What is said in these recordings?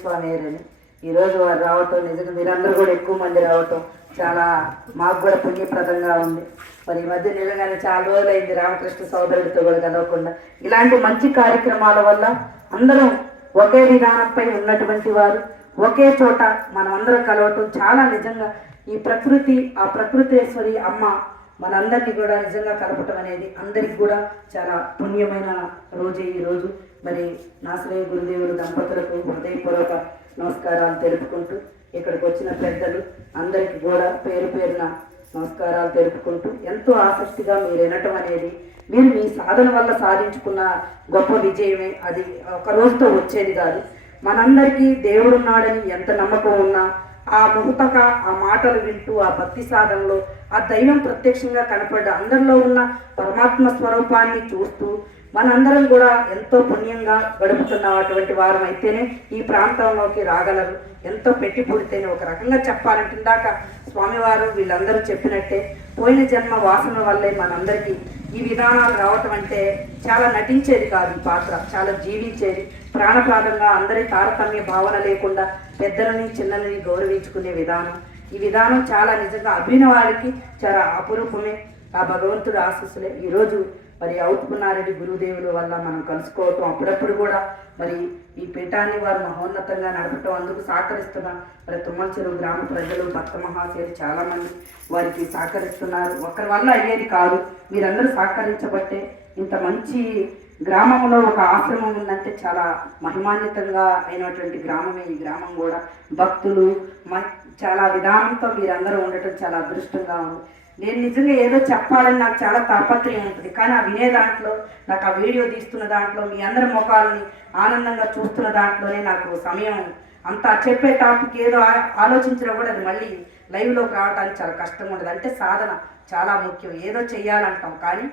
స్వామి అని ఈరోజు వారు రావటం నిజంగా మీరందరూ కూడా ఎక్కువ మంది రావటం చాలా మాకు కూడా పుణ్యప్రదంగా ఉంది. మరి ఈ మధ్య నిజంగానే చాలా రోజులైంది రామకృష్ణ సోదరుడితో కూడా కలవకుండా. ఇలాంటి మంచి కార్యక్రమాల వల్ల అందరం ఒకే విధానంపై ఉన్నటువంటి వారు ఒకే చోట మనం అందరం కలవటం చాలా నిజంగా ఈ ప్రకృతి ఆ ప్రకృతేశ్వరి అమ్మ మనందరినీ కూడా నిజంగా కలపటం అనేది అందరికి కూడా చాలా పుణ్యమైన రోజే ఈరోజు. మరి నాశ్రయ గురుదేవుడు దంపతులకు హృదయపూర్వక నమస్కారాలు తెలుపుకుంటూ ఇక్కడికి వచ్చిన పెద్దలు అందరికీ కూడా పేరు పేరున నమస్కారాలు తెలుపుకుంటూ ఎంతో ఆసక్తిగా మీరు వినటం అనేది మీరు మీ సాధన వల్ల సాధించుకున్న గొప్ప విజయమే. అది ఒక రోజుతో వచ్చేది కాదు. మనందరికీ దేవుడున్నాడని ఎంత నమ్మకం ఉన్నా ఆ ముహూర్తక ఆ మాటలు వింటూ ఆ భక్తి సాధనలో ఆ దైవం ప్రత్యక్షంగా కనపడ్డ అందరిలో ఉన్న పరమాత్మ స్వరూపాన్ని చూస్తూ మనందరం కూడా ఎంతో పుణ్యంగా గడుపుతున్న అటువంటి వారం అయితేనే ఈ ప్రాంతంలోకి రాగలరు. ఎంతో పెట్టి పుడితేనే ఒక రకంగా చెప్పాలంటే ఇందాక స్వామివారు వీళ్ళందరూ చెప్పినట్టే పోయిన జన్మ వాసన వల్లే మనందరికీ ఈ విధానాలు రావటం అంటే చాలా నటించేది కాదు. ఈ పాత్ర చాలా జీవించేది ప్రాణప్రాదంగా అందరి తారతమ్య భావన లేకుండా పెద్దలని చిన్నలని గౌరవించుకునే విధానం. ఈ విధానం చాలా నిజంగా అభినవానికి చాలా అపురూపమే. ఆ భగవంతుడు ఆశీస్సులే ఈరోజు మరి అవుతుకున్నారెడ్డి గురుదేవుల వల్ల మనం కలుసుకోవటం అప్పుడప్పుడు కూడా మరి ఈ పీఠాన్ని వారు మహోన్నతంగా నడపటం అందుకు సహకరిస్తున్న మరి తుమ్మలచెరువు గ్రామ ప్రజలు భక్త మహాశయులు చాలామంది వారికి సహకరిస్తున్నారు. ఒకరి వల్ల అయ్యేది కాదు, మీరందరూ సహకరించబట్టే ఇంత మంచి గ్రామంలో ఒక ఆశ్రమం ఉందంటే చాలా మహిమాన్వితంగా అయినటువంటి గ్రామమే ఈ గ్రామం కూడా. భక్తులు చాలా విధానంతో మీరందరూ ఉండటం చాలా అదృష్టంగా ఉంది. నేను నిజంగా ఏదో చెప్పాలని నాకు చాలా తాపత్రయం ఉంటుంది, కానీ ఆ వినే దాంట్లో నాకు ఆ వీడియో తీస్తున్న దాంట్లో మీ అందరి ముఖాలని ఆనందంగా చూస్తున్న దాంట్లోనే నాకు సమయం అంతా చెప్పే టాపిక్ ఏదో ఆలోచించినా కూడా అది మళ్ళీ లైవ్లోకి రావడానికి చాలా కష్టంగా ఉండదు. అంటే సాధన చాలా ముఖ్యం. ఏదో చెయ్యాలంటాం కానీ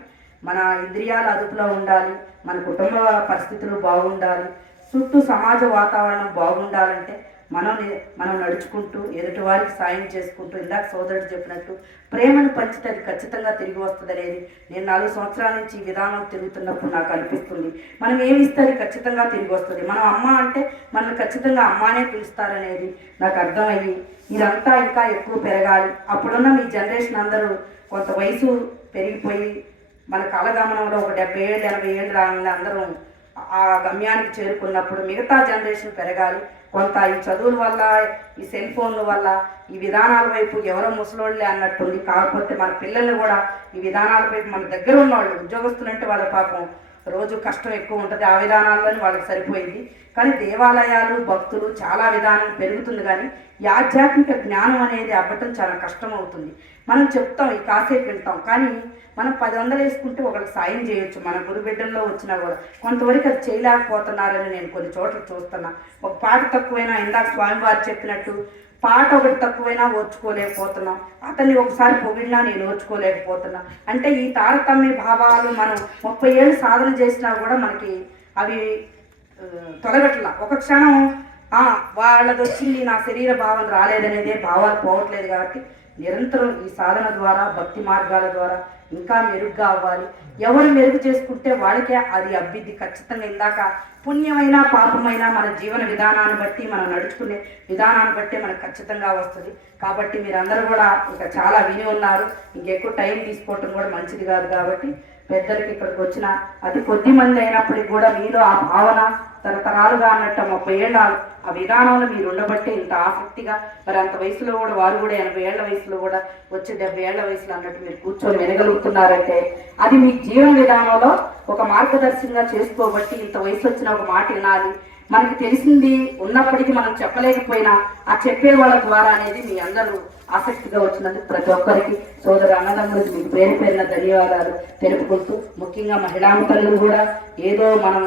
మన ఇంద్రియాల అదుపులో ఉండాలి, మన కుటుంబ పరిస్థితులు బాగుండాలి, చుట్టూ సమాజ వాతావరణం బాగుండాలంటే మనం నడుచుకుంటూ ఎదుటి వారికి సాయం చేసుకుంటూ ఇందాక సోదరుడు చెప్పినట్టు ప్రేమను పంచితే అది ఖచ్చితంగా తిరిగి వస్తుంది అనేది నేను 4 సంవత్సరాల నుంచి ఈ విధానం తిరుగుతున్నప్పుడు నాకు అనిపిస్తుంది. మనం ఏమి ఇస్తే అది ఖచ్చితంగా తిరిగి వస్తుంది. మనం అమ్మ అంటే మనల్ని ఖచ్చితంగా అమ్మానే పిలుస్తారనేది నాకు అర్థమయ్యి ఇదంతా ఇంకా ఎక్కువ పెరగాలి. అప్పుడున్న మీ జనరేషన్ అందరూ కొంత వయసు పెరిగిపోయి మన కాలగమనంలో ఒక 70 ఏళ్ళు 80 ఏళ్ళు రాగానే అందరం ఆ గమ్యానికి చేరుకున్నప్పుడు మిగతా జనరేషన్ పెరగాలి. కొంత ఈ చదువుల వల్ల ఈ సెల్ ఫోన్ల వల్ల ఈ విధానాల వైపు ఎవరో ముసలోళ్ళే అన్నట్టుంది. కాకపోతే మన పిల్లల్ని కూడా ఈ విధానాల వైపు మన దగ్గర ఉన్నవాళ్ళు ఉద్యోగస్తులంటే వాళ్ళ పాపం రోజు కష్టం ఎక్కువ ఉంటుంది, ఆ విధానాల్లోనే వాళ్ళకి సరిపోయింది. కానీ దేవాలయాలు భక్తులు చాలా విధానం పెరుగుతుంది, కానీ ఈ ఆధ్యాత్మిక జ్ఞానం అనేది అవ్వటం చాలా కష్టం అవుతుంది. మనం చెప్తాం ఈ కాసేపు వింటాం, కానీ మనం 10 వందలు వేసుకుంటే ఒకరికి సాయం చేయొచ్చు. మన గురుబిడ్డల్లో వచ్చినా కూడా కొంతవరకు అది చేయలేకపోతున్నారని నేను కొన్ని చోట్ల చూస్తున్నా. ఒక పాట తక్కువైనా ఇందాక స్వామివారు చెప్పినట్టు పాట ఒకటి తక్కువైనా ఓర్చుకోలేకపోతున్నాం, అతన్ని ఒకసారి పొగిడినా నేను ఓర్చుకోలేకపోతున్నా. అంటే ఈ తారతమ్య భావాలు మనం 30 ఏళ్ళు సాధన చేసినా కూడా మనకి అవి తొలగట్లా. ఒక క్షణం వాళ్ళది వచ్చింది నా శరీర భావన రాలేదనేదే భావాలు పోవట్లేదు. కాబట్టి నిరంతరం ఈ సాధన ద్వారా భక్తి మార్గాల ద్వారా ఇంకా మెరుగ్గా అవ్వాలి. ఎవరు మెరుగు చేసుకుంటే వాళ్ళకే అది అబ్బిద్ది ఖచ్చితంగా. ఇందాక పుణ్యమైన పాపమైన మన జీవన విధానాన్ని బట్టి మనం నడుచుకునే విధానాన్ని బట్టే మనకు ఖచ్చితంగా వస్తుంది. కాబట్టి మీరందరూ కూడా ఇక చాలా విని ఉన్నారు, ఇంకెక్కువ టైం తీసుకోవటం కూడా మంచిది కాదు. కాబట్టి పెద్దలకి ఇక్కడికి వచ్చిన అతి కొద్ది మంది అయినప్పటికీ కూడా మీలో ఆ భావన తరతరాలుగా అన్నట్టు 30 ఏళ్ళ ఆ విధానంలో మీరు ఉండబట్టే ఇంత ఆసక్తిగా మరి అంత వయసులో కూడా వారు కూడా 80 ఏళ్ల వయసులో కూడా వచ్చి 70 ఏళ్ల వయసులో అన్నట్టు మీరు కూర్చొని వినగలుగుతున్నారంటే అది మీ జీవన విధానంలో ఒక మార్గదర్శకంగా చేసుకోబట్టి ఇంత వయసు వచ్చిన ఒక మాట వినాలి. మనకి తెలిసింది ఉన్నప్పటికీ మనం చెప్పలేకపోయినా ఆ చెప్పే వాళ్ళ ద్వారా అనేది మీ అందరూ ఆసక్తిగా వచ్చినందుకు ప్రతి ఒక్కరికి సోదరు అన్నదమ్ములకి మీకు పేరు పేరున ధన్యవాదాలు తెలుపుకుంటూ, ముఖ్యంగా మహిళామతలు కూడా ఏదో మనం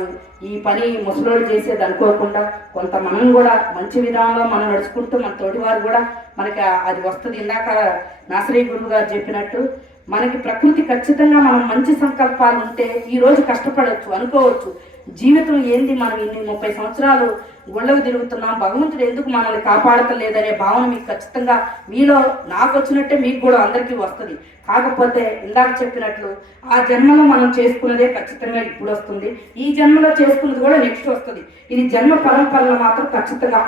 ఈ పని ముసలోడు చేసేది అనుకోకుండా కొంత మనం కూడా మంచి విధానంలో మనం నడుచుకుంటూ మన తోటివారు కూడా మనకి అది వస్తుంది. ఇందాక నాశ్రయ గురువు గారు చెప్పినట్టు మనకి ప్రకృతి ఖచ్చితంగా మనం మంచి సంకల్పాలు ఉంటే ఈ రోజు కష్టపడవచ్చు అనుకోవచ్చు, జీవితం ఏంది, మనం ఇన్ని 30 సంవత్సరాలు గుళ్ళకు తిరుగుతున్నాం, భగవంతుడు ఎందుకు మనల్ని కాపాడతలేదనే భావన మీకు ఖచ్చితంగా మీలో నాకు వచ్చినట్టే మీకు కూడా అందరికీ వస్తుంది. కాకపోతే ఇందాక చెప్పినట్లు ఆ జన్మలో మనం చేసుకున్నదే ఖచ్చితంగా ఇప్పుడు వస్తుంది, ఈ జన్మలో చేసుకున్నది కూడా నెక్స్ట్ వస్తుంది. ఇది జన్మ పరంపరలో మాత్రం ఖచ్చితంగా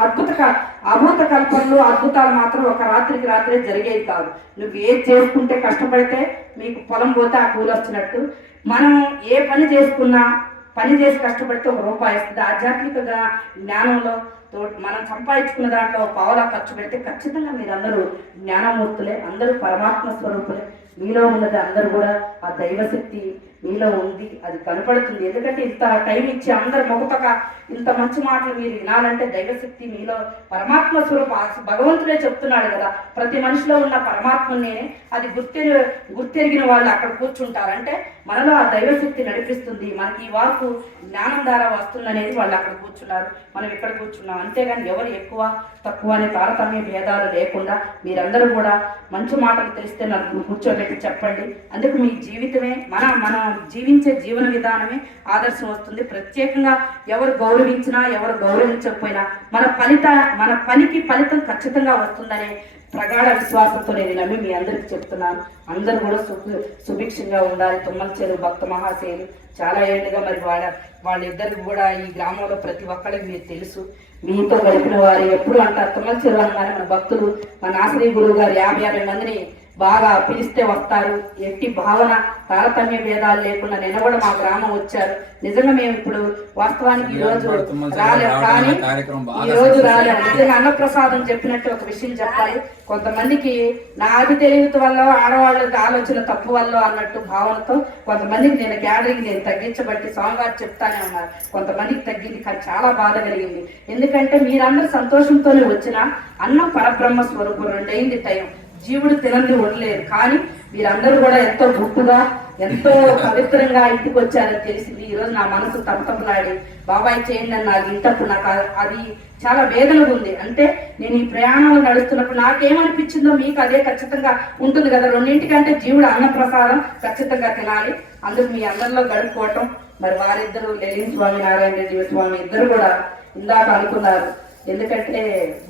అభూత కల్పనలు అద్భుతాలు మాత్రం ఒక రాత్రికి రాత్రే జరిగేది కాదు. నువ్వు ఏది చేసుకుంటే కష్టపడితే మీకు పొలం పోతే ఆ కూలి వచ్చినట్టు, మనం ఏ పని చేసుకున్నా పని చేసి కష్టపడితే 1 రూపాయి వస్తుంది. ఆధ్యాత్మిక జ్ఞానంలో మనం సంపాదించుకున్న దాంట్లో పావలా ఖర్చు పెడితే ఖచ్చితంగా మీరందరూ జ్ఞానమూర్తులే, అందరూ పరమాత్మ స్వరూపులే. మీలో ఉన్నది అందరూ కూడా ఆ దైవశక్తి మీలో ఉంది, అది కనపడుతుంది. ఎందుకంటే ఇంత టైం ఇచ్చి అందరు మొగతగా ఇంత మంచి మాటలు మీరు వినాలంటే దైవశక్తి మీలో పరమాత్మ స్వరూప భగవంతుడే చెప్తున్నాడు కదా, ప్రతి మనిషిలో ఉన్న పరమాత్మనే. అది గుర్తెరిగిన వాళ్ళు అక్కడ కూర్చుంటారంటే మనలో ఆ దైవశక్తి నడిపిస్తుంది. మనకి ఈ వాకు జ్ఞానం ద్వారా వస్తుందనేది వాళ్ళు అక్కడ కూర్చున్నారు, మనం ఇక్కడ కూర్చున్నాం. అంతేగాని ఎవరు ఎక్కువ తక్కువ అనే తారతమ్య భేదాలు లేకుండా మీరందరూ కూడా మంచి మాటలు తెలిస్తే నన్ను కూర్చోబెట్టి చెప్పండి. అందుకు మీ జీవితమే మనం జీవించే జీవన విధానమే ఆదర్శం వస్తుంది. ప్రత్యేకంగా ఎవరు గౌరవించినా ఎవరు గౌరవించకపోయినా మన పనికి ఫలితం ఖచ్చితంగా వస్తుందనే ప్రగాఢ విశ్వాసంతో నేను నమ్మి మీ అందరికీ చెప్తున్నాను. అందరూ కూడా సుభిక్షంగా ఉండాలి. తుమ్మల చెరువు భక్త మహాశయులు చాలా ఏళ్ళుగా మరి వాళ్ళిద్దరికి కూడా ఈ గ్రామంలో ప్రతి ఒక్కరికి మీరు తెలుసు, మీతో గడిపిన వారు ఎప్పుడు అంటారు తుమ్మల చెరువు అనగానే మన భక్తులు మన ఆశ్రయ గురువు గారు 50 మందిని బాగా పిలిస్తే వస్తారు. ఎట్టి భావన తారతమ్య భేదాలు లేకుండా నిన్న కూడా మా గ్రామం వచ్చారు. నిజంగా మేము ఇప్పుడు వాస్తవానికి ఈ రోజు రాలేము, కానీ ఈ రోజు రాలేము. నిజంగా అన్నప్రసాదం చెప్పినట్టు ఒక విషయం చెప్పాలి. కొంతమందికి నాది తెలివిత వల్ల ఆడవాళ్ళకి ఆలోచన తప్పు వల్ల అన్నట్టు భావనతో కొంతమందికి నేను గ్యాదరింగ్ నేను తగ్గించబట్టి స్వామివారు చెప్తానే ఉన్నారు. కొంతమందికి తగ్గింది, కానీ చాలా బాధ కలిగింది. ఎందుకంటే మీరందరూ సంతోషంతోనే వచ్చిన అన్నం పరబ్రహ్మ స్వరూపం 2 అయింది టైం, జీవుడు తినంది ఉండలేదు. కానీ వీరందరూ కూడా ఎంతో గుట్టుగా ఎంతో పవిత్రంగా ఇంటికి వచ్చారని తెలిసింది. ఈరోజు నా మనసు తప్పలాడి బాబాయ్ చేయండి అని నాకు ఇంటప్పుడు నాకు అది చాలా వేదనగా ఉంది. అంటే నేను ఈ ప్రయాణంలో నడుస్తున్నప్పుడు నాకేమనిపించిందో మీకు అదే ఖచ్చితంగా ఉంటుంది కదా. 2 జీవుడు అన్నప్రసాదం ఖచ్చితంగా తినాలి. అందుకు మీ అందరిలో గడుపుకోవటం. మరి వారిద్దరు లలిన్ స్వామి నారాయణ రెడ్డి స్వామి ఇద్దరు కూడా ఇందాక అనుకున్నారు. ఎందుకంటే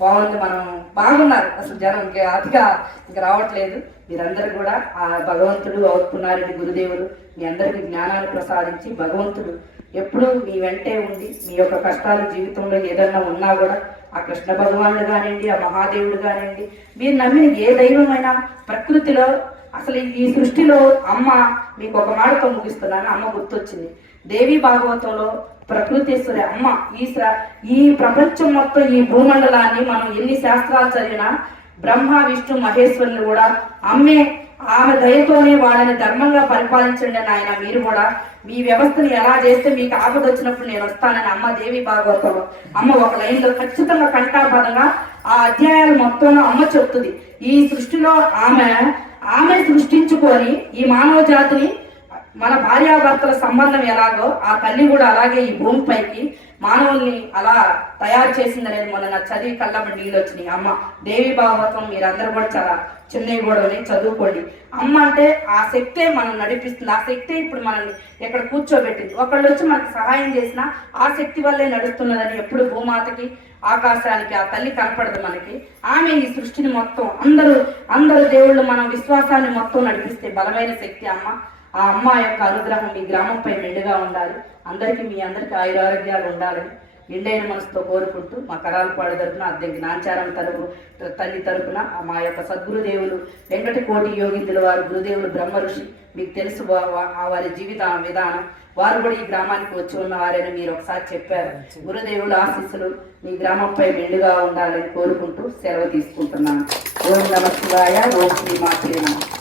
బాగుంది, మనం బాగున్నారు, అసలు జనం అతిగా ఇంకా రావట్లేదు. మీరందరూ కూడా ఆ భగవంతుడు అవుతున్నారెడ్డి గురుదేవులు మీ అందరికీ జ్ఞానాన్ని ప్రసాదించి భగవంతుడు ఎప్పుడూ మీ వెంటే ఉండి మీ యొక్క కష్టాలు జీవితంలో ఏదన్నా ఉన్నా కూడా ఆ కృష్ణ భగవానుడు కానివ్వండి, ఆ మహాదేవుడు కానివ్వండి, మీరు నమ్మిన ఏ దైవమైనా ప్రకృతిలో అసలు ఈ సృష్టిలో అమ్మ మీకు ఒక మాటతో ముగిస్తున్నాను. అమ్మ గుర్తొచ్చింది. దేవి భాగవతంలో ప్రకృతేశ్వరి అమ్మ ఈ ప్రపంచం మొత్తం ఈ భూమండలాన్ని మనం ఎన్ని శాస్త్రాలు చదివినా బ్రహ్మ విష్ణు మహేశ్వరులు కూడా అమ్మే, ఆమె దయతోనే వాళ్ళని ధర్మంగా పరిపాలించండి అని ఆయన. మీరు కూడా మీ వ్యవస్థను ఎలా చేస్తే మీకు ఆపద వచ్చినప్పుడు నేను వస్తానని అమ్మ దేవి భాగవతంలో అమ్మ ఒక లైన్లో ఖచ్చితంగా కంఠాపదంగా ఆ అధ్యాయాలు మొత్తంలో అమ్మ చెప్తుంది. ఈ సృష్టిలో ఆమె సృష్టించుకొని ఈ మానవ జాతిని మన భార్యాభర్తల సంబంధం ఎలాగో ఆ తల్లి కూడా అలాగే ఈ భూమిపైకి మానవుల్ని అలా తయారు చేసిందనేది మొన్న నా చదివి కళ్ళబడి నీళ్ళు వచ్చినాయి. అమ్మ దేవి భాగవతం మీరందరూ కూడా చాలా చిన్నవి కూడా చదువుకోండి. అమ్మ అంటే ఆ శక్తే మనం నడిపిస్తుంది, ఆ శక్తే ఇప్పుడు మనల్ని ఎక్కడ కూర్చోబెట్టింది. ఒకళ్ళు వచ్చి మనకు సహాయం చేసినా ఆ శక్తి వల్లే నడుస్తున్నదని ఎప్పుడు భూమాతకి ఆకాశానికి ఆ తల్లి కనపడదు మనకి. ఆమె ఈ సృష్టిని మొత్తం అందరూ దేవుళ్ళు మన విశ్వాసాన్ని మొత్తం నడిపిస్తే బలమైన శక్తి అమ్మ. ఆ అమ్మ యొక్క అనుగ్రహం మీ గ్రామంపై మెండుగా ఉండాలి. మీ అందరికీ ఆయురారోగ్యాలు ఉండాలని నిండైన మనసుతో కోరుకుంటూ మా కరాలపాడు తరపున అద్దెకి నాంచారం తల్లి తరపున మా యొక్క సద్గురుదేవులు వెంకటకోటి యోగిందుల వారు గురుదేవులు బ్రహ్మ ఋషి, మీకు తెలుసు వారి జీవిత విధానం. వారు కూడా ఈ గ్రామానికి వచ్చి ఉన్న వారని మీరు ఒకసారి చెప్పారు. గురుదేవుల ఆశీస్సులు మీ గ్రామంపై మెండుగా ఉండాలని కోరుకుంటూ సెలవు తీసుకుంటున్నాను. ఓం నమః శివాయ. ఓం శ్రీ మాత్రే నమః.